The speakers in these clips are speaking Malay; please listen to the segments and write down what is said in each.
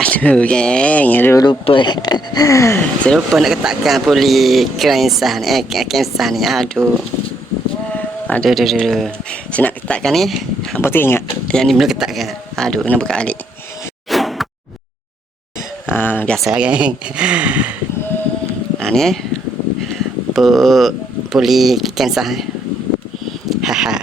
Aduh geng, lupa. Saya lupa nak ketakkan puli kensah ni. Kensah ni. Aduh. Aduh. Saya nak ketakkan ni. Hampa tu ingat. Yang ni belum ketakkan. Aduh, kena buka alik. Biasa geng. Ni. Puli kensah. Haha.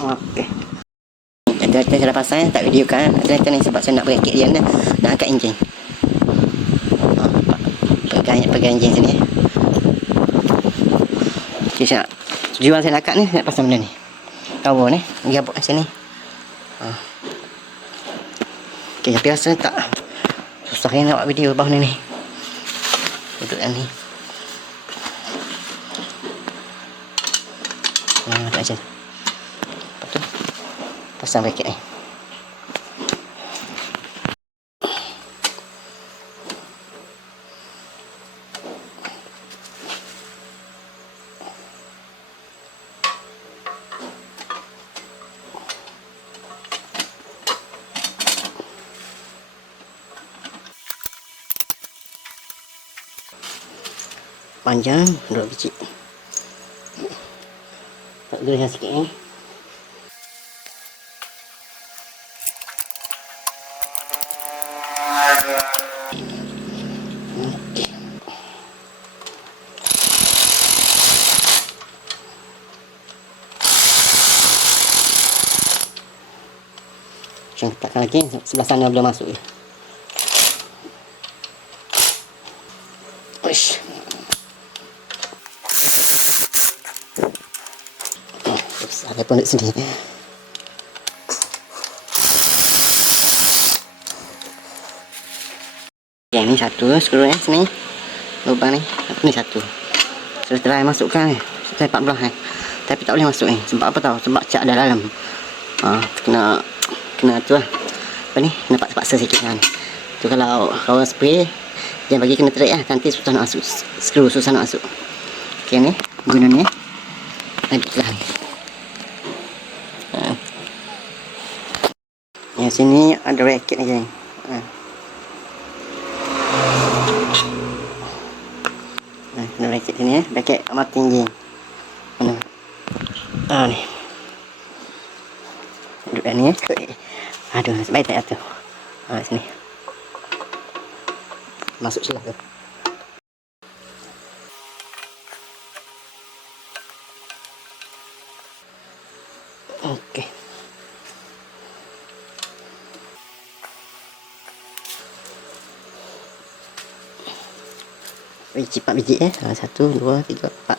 Okey. Dia cara pasal tak video kan. Dia ni sebab saya nak berakit dia nak angkat enjin. Pegang enjin sini. Okey, tujuan saya nak angkat ni nak pasal benda ni. Cover ni, gabuk kat sini. Okey, tapi rasa tak susah nak buat video bawah ni. Duduk ni. Tak macam pasang raket ni. Panjang 2 biji. Tak gerak sikit ni. Macam letakkan lagi, sebelah sana belum masuk je. Uish. Saya pun duduk sini. Yang ni satu skru sini. Lubang ni. Ni satu. Sudah try masukkan ni. Saya 14 Tapi tak boleh masuk ni. Sebab apa tahu? Sebab cat ada dalam. Kena tu lah. Apa ni? Kena paksa sikit kan. Tu kalau spray jangan bagi kena terik lah. Nanti susah nak masuk. Skru susah nak masuk. Okey ni. Guna ni. Ambil lah. Yang sini ada raket ni geng. Ada raket sini raket amat tinggi. Mana? Ni. Duduk dah ni Aduh, sebaik tak jatuh. Sini. Masuk sini tu. Okey. Biji 4 biji 1, 2, 3, 4.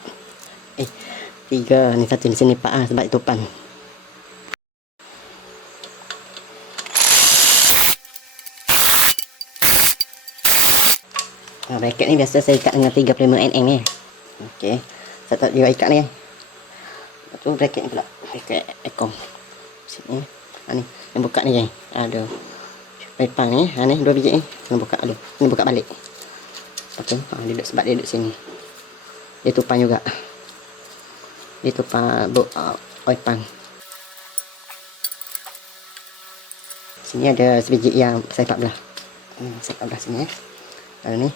3 ni satu di sini 4 sebab tupan. Bracket ni biasa saya ikat dengan 35mm ni. Okey. Saya tak juga ikat ni. Lepas tu bracket ni pula. Bracket ekom. Sini. Ni. Yang buka ni geng. Aduh. Pepang ni. Ni 2 biji ni. Kena buka dulu. Kena buka balik. Lepas tu. Dia duduk sebab dia duduk sini. Dia tupan juga. Dia tupan oil pan. Sini ada sebiji yang saya 14. Saya 14 sini. Lalu ni.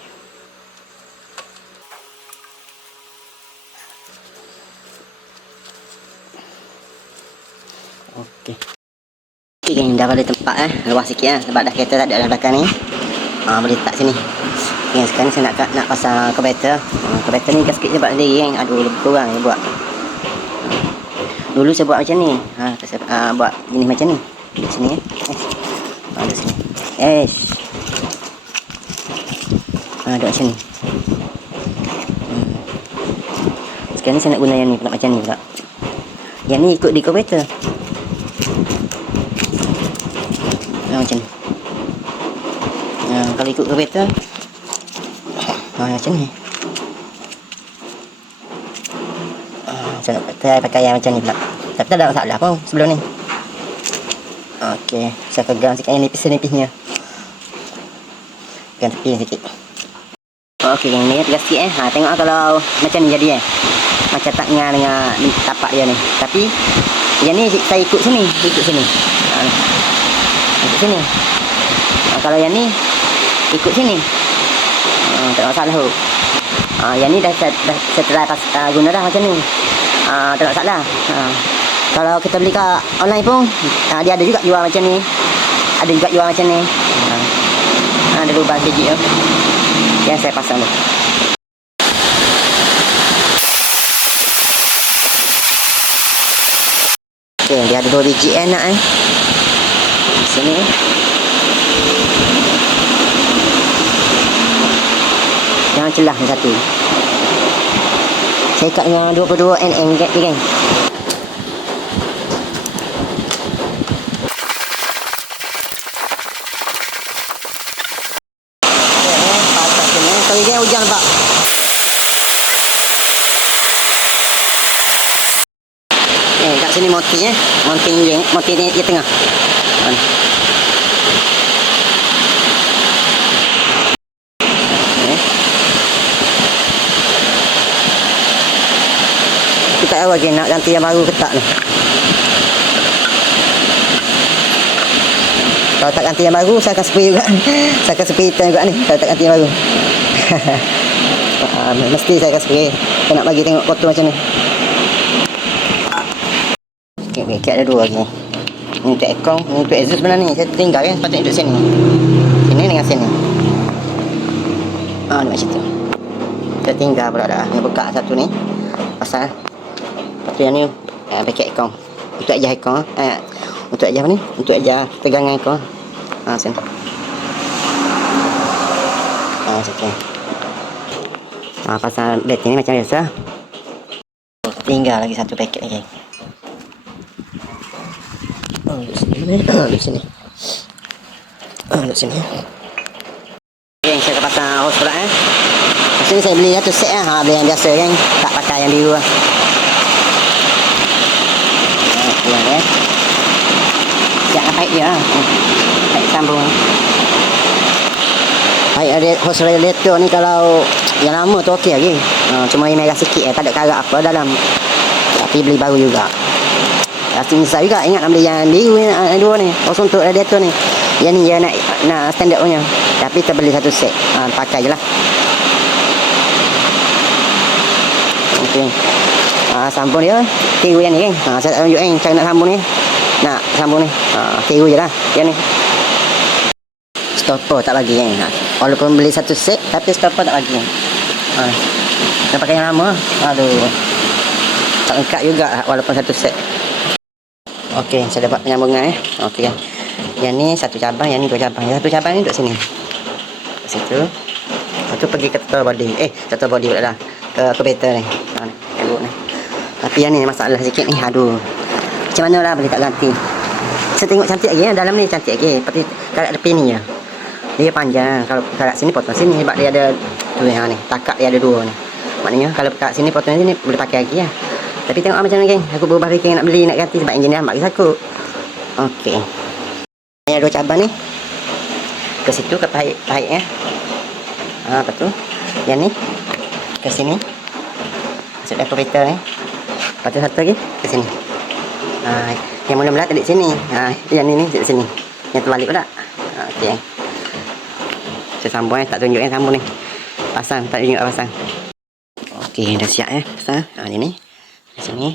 Okey. Okey geng, dah pada tempat luas sikit sebab dah kereta tak ada dalam belakang ni. Boleh letak sini. Okay, sekarang saya nak pasang carburetor. Carburetor ni gasket je buat sendiri geng. Aduh, lebih kurang je buat. Dulu saya buat macam ni. Saya buat jenis macam ni. Di sini. Ada sini. Ada macam ni. Sekarang ni saya nak guna yang ni pula macam ni pula. Yang ni ikut di carburetor. Macam ni. Kalau ikut carburetor macam ni. Saya nak pakai yang macam ni pula. Tapi tak ada masalah pun sebelum ni. Okey, saya pegang sikit yang nipis-nipisnya. Pegang tepi sikit. Okey, yang ni tegas sikit tengok kalau macam ni jadi macam tak ngah dengan tapak dia ni. Tapi yang ni saya ikut sini. Ikut sini. Ikut sini. Kalau yang ni ikut sini. Tak masalah tu. Yang ni dah setelah guna dah macam ni. Tak masalah. Kalau kita beli kat online pun dia ada juga jual macam ni. Ada juga jual macam ni. Ada lubang sikit tu. Yang saya pasang tu. Okay, dia ada 2 biji nak di sini. Jangan celah yang satu. Saya ikat dengan 22 nm ni geng. Patah sini. Kalau dia hujan nampak. Kat sini motif motif ni di tengah. Aku tak tahu lagi nak ganti yang baru ke tak ni. Kalau tak ganti yang baru saya akan spray juga. Saya akan spray hitam juga ni kalau tak ganti yang baru. Mesti saya akan spray. Saya nak bagi tengok kotor macam ni. Okay, ada 2 lagi. Ini untuk ekong, ini untuk exhaust sebenarnya ni. Saya tinggal kan, patut duduk sini. Sini dengan sini. Ni macam tu. Saya tinggal pula dah. Ni buka satu ni. Pasal. Lepas tu yang ni, paket ekong. Untuk ajar ekong. Untuk ajar apa ni? Untuk ajar tegangan ekong. Sini. Macam tu. Pasal bateri ni macam biasa. Tinggal lagi satu paket lagi. Duduk sini. Duduk sini. Okay, saya akan pasang hose pula Lepas ni saya beli satu set beli yang biasa kan. Tak pakai yang biru keluar siap lah pipe dia pipe sambung. Pipe hose radiator ni kalau yang lama tu okey lagi. Cuma yang merah sikit tak ada karat apa dalam. Tapi beli baru juga. Rasa misal juga. Ingat nak beli yang biru ni, dua ni. Hose untuk radiator ni. Yang ni yang nak standard punya. Tapi kita beli satu set. Pakai je lah. Okay. Sambung dia. Tiru yang ni kan. Saya tak tunjuk kan. Cara nak sambung ni. Nak sambung ni. Tiru je lah. Yang ni. Stopper tak bagi kan. Walaupun beli satu set. Tapi stopper tak bagi kan. Nak pakai yang lama. Aduh. Tak lengkap juga walaupun satu set. Okey, saya dapat penyambungan Okey. Yang ni satu cabang, yang ni 2 cabang. Yang satu cabang ni duduk sini. Kat situ. Lepas tu pergi ke total body. Total body pula dah. Ke carburetor ni. Ni. Tapi yang ni masalah sikit ni. Aduh. Macam mana lah boleh tak ganti. Saya tengok cantik lagi dalam ni cantik lagi. Seperti karat depan ni je. Dia panjang. Kalau karat sini potong sini sebab dia ada tu yang ni. Takat dia ada 2 ni. Maknanya kalau karat sini potong sini boleh pakai lagi lah. Tapi tengok macam mana geng. Aku berubah fikir nak beli nak ganti sebab enjin dia lambat kes aku. Okey. Yang 2 cabang ni. Ke situ ke pahit Lepas tu yang ni ke sini. Masuk dalam carburetor ni. Lepas tu satu lagi ke sini. Yang mula-mula tadi sini. Yang ni di sini. Yang terbalik pula. Okey. Saya sambung tak tunjuk yang sambung ni. Pasang tak tunjuk pasang. Okey, dah siap pasang. Ni. Di sini.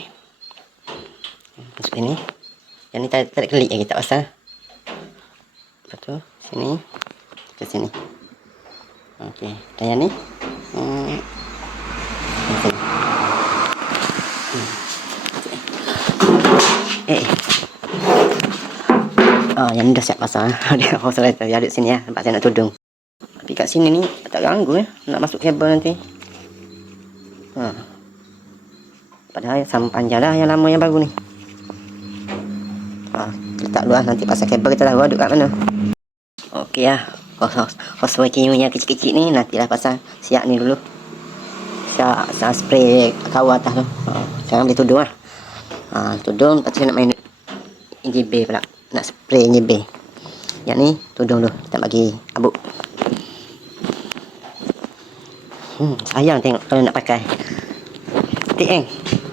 Masuk sini. Yang ni tak ada klik lagi tak pasal. Lepas tu sini ke sini. Okey, dan yang ni yang ni dah siap pasang. Dia hose radiator dia ada sini tempat saya nak tudung. Tapi kat sini ni tak ganggu nak masuk kabel nanti. Padahal sama panjang dah yang lama yang baru ni. Letak luar nanti pasang kabel kita tahu duduk kat mana. Okey hose vacuum yang kecil-kecil ni nantilah pasang siap ni dulu. Siap spray kawal atas tu. Sekarang boleh tudung tudung lepas tu nak main JB pula. Nak spray JB. Yang ni tudung dulu. Kita bagi abuk. Sayang tengok kalau nak pakai. cantik kan.